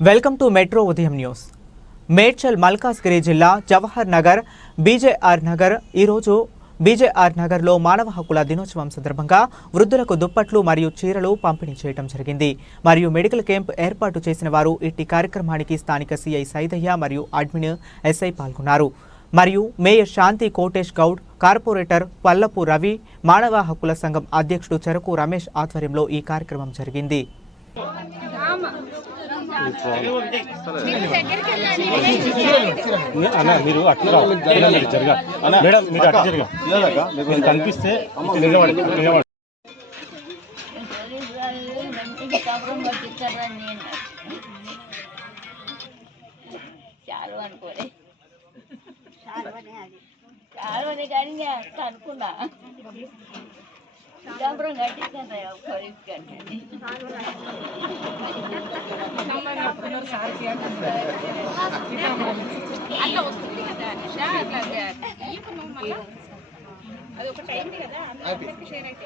Welcome to metro Udayam news. Medchal Malkajgiri జిల్లా Jawahar Nagar BJR Nagar ఈరోజు BJR నగర్లో మానవ హక్కుల దినోత్సవం సందర్భంగా వృద్ధులకు దుప్పట్లు మరియు చీరలు పంపిణీ చేయడం జరిగింది. మరియు మెడికల్ క్యాంప్ ఏర్పాటు చేసిన వారు ఇట్టి కార్యక్రమానికి స్థానిక సిఐ సైదయ్య మరియు అడ్మిన్ ఎస్ఐ పాల్గొన్నారు. మరియు మేయర్ శాంతి కోటేష్ గౌడ్ కార్పొరేటర్ పల్లపు రవి మానవ హక్కుల సంఘం అధ్యక్షుడు చెరకు రమేష్ ఆధ్వర్యంలో ఈ కార్యక్రమం జరిగింది. అన్న మీరు అట్లా మీరు జరగా. మేడం మీరు అట్లా జరగా. కనిపిస్తే నిలబడి నిలబడి. చాలు అనుకోలే చాలు కానీ అనుకున్నా. శ్రీకాపురం కట్టించాను ఖరీఫ్ కట్టండి అట్లా వస్తుంది కదా నిష అట్లా ఇయ్యకున్నాం మళ్ళా అది ఒకటి అయింది కదా అందరికీ షేర్ అయితే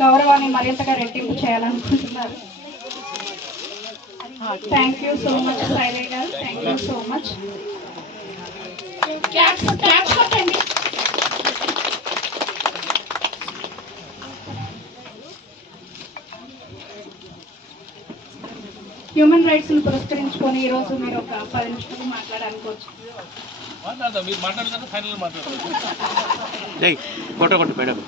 గౌరవాన్ని మరింతగా రెట్టింపు చేయాలనుకుంటున్నారు. Thank you so much Saile గారు thank you so much human రైట్స్ను పురస్కరించుకొని ఈ రోజు మీరు ఒక పది నిమిషాలు మాట్లాడాలనుకోవచ్చు ఫోటో కొట్టు మేడం.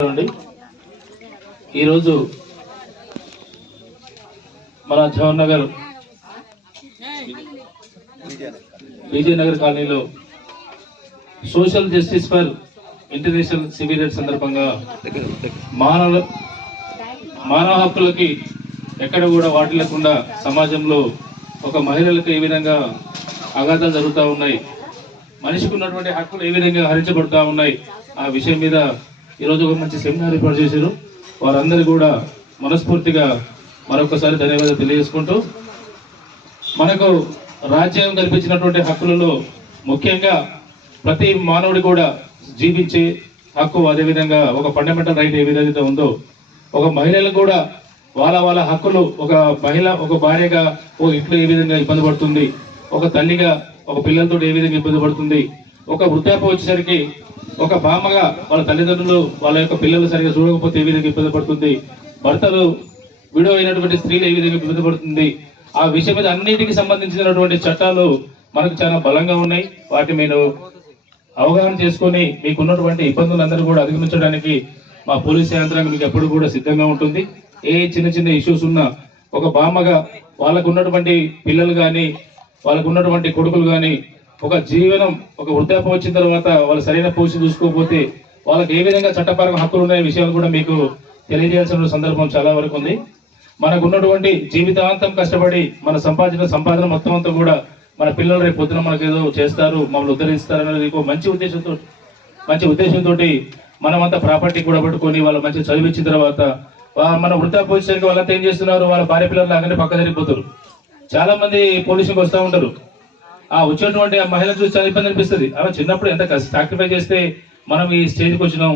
అండి ఈరోజు మన జవహర్ నగర్ విజయనగర్ కాలనీలో social justice for international civil rights సందర్భంగా మానవ మానవ హక్కులకి ఎక్కడ కూడా వాటి లేకుండా సమాజంలో ఒక మహిళలకు ఏ విధంగా అఘాతాలు జరుగుతూ ఉన్నాయి మనిషికి ఉన్నటువంటి హక్కులు ఏ విధంగా హరించబడుతూ ఉన్నాయి ఆ విషయం మీద ఈరోజు ఒక మంచి సెమినార్ ఏర్పాటు చేశారు. వారందరూ కూడా మనస్ఫూర్తిగా మరొకసారి ధన్యవాదాలు తెలియజేసుకుంటూ మనకు రాజ్యాంగం కల్పించినటువంటి హక్కులలో ముఖ్యంగా ప్రతి మానవుడి కూడా జీవించే హక్కు అదేవిధంగా ఒక ఫండమెంటల్ రైట్ ఏ విధంగా ఉందో ఒక మహిళలు కూడా వాళ్ళ వాళ్ళ హక్కులు ఒక మహిళ ఒక భార్యగా ఒక ఇంట్లో ఏ విధంగా ఇబ్బంది పడుతుంది ఒక తల్లిగా ఒక పిల్లలతో ఏ విధంగా ఇబ్బంది పడుతుంది ఒక వృద్ధాప్యం వచ్చేసరికి ఒక భామగా వాళ్ళ తల్లిదండ్రులు వాళ్ళ యొక్క పిల్లలు సరిగా చూడకపోతే ఏ విధంగా ఇబ్బంది పడుతుంది భర్తలు విడో అయినటువంటి స్త్రీలు ఏ విధంగా ఇబ్బంది ఆ విషయం మీద అన్నిటికీ సంబంధించినటువంటి చట్టాలు మనకు చాలా బలంగా ఉన్నాయి. వాటి మీరు అవగాహన చేసుకొని మీకు ఉన్నటువంటి ఇబ్బందులందరూ కూడా అధిగమించడానికి మా పోలీస్ యంత్రాంగం మీకు ఎప్పుడు కూడా సిద్ధంగా ఉంటుంది. ఏ చిన్న చిన్న ఇష్యూస్ ఉన్నా ఒక బామ్మగా వాళ్ళకు ఉన్నటువంటి పిల్లలు కానీ వాళ్ళకు ఉన్నటువంటి కొడుకులు కానీ ఒక జీవనం ఒక వృద్ధాపం వచ్చిన తర్వాత వాళ్ళు సరైన పోషణ చూసుకోకపోతే వాళ్ళకి ఏ విధంగా చట్టపరమైన హక్కులు ఉన్నాయి విషయాలు కూడా మీకు తెలియజేయాల్సిన సందర్భం చాలా వరకు ఉంది. మనకు ఉన్నటువంటి జీవితాంతం కష్టపడి మన సంపాదించిన సంపాదన మొత్తం అంతా కూడా మన పిల్లలు రేపు పొద్దున మనకు ఏదో చేస్తారు మమ్మల్ని ఉద్ధరిస్తారు అనేది ఒక మంచి ఉద్దేశంతో మంచి ఉద్దేశంతో మనం అంతా ప్రాపర్టీ కూడా పట్టుకొని వాళ్ళు మంచి చదివించిన తర్వాత మన వృద్ధా వచ్చేసరికి వాళ్ళంతా ఏం చేస్తున్నారు? వాళ్ళ భార్య పిల్లలు లాగానే పక్క జరిగిపోతారు చాలా మంది పోలీసులకు వస్తూ ఉంటారు. ఆ వచ్చినటువంటి ఆ మహిళ చూసి చాలా ఇబ్బంది అనిపిస్తుంది. ఆమె చిన్నప్పుడు ఎంత సాక్రిఫై చేస్తే మనం ఈ స్టేజ్కి వచ్చినాం.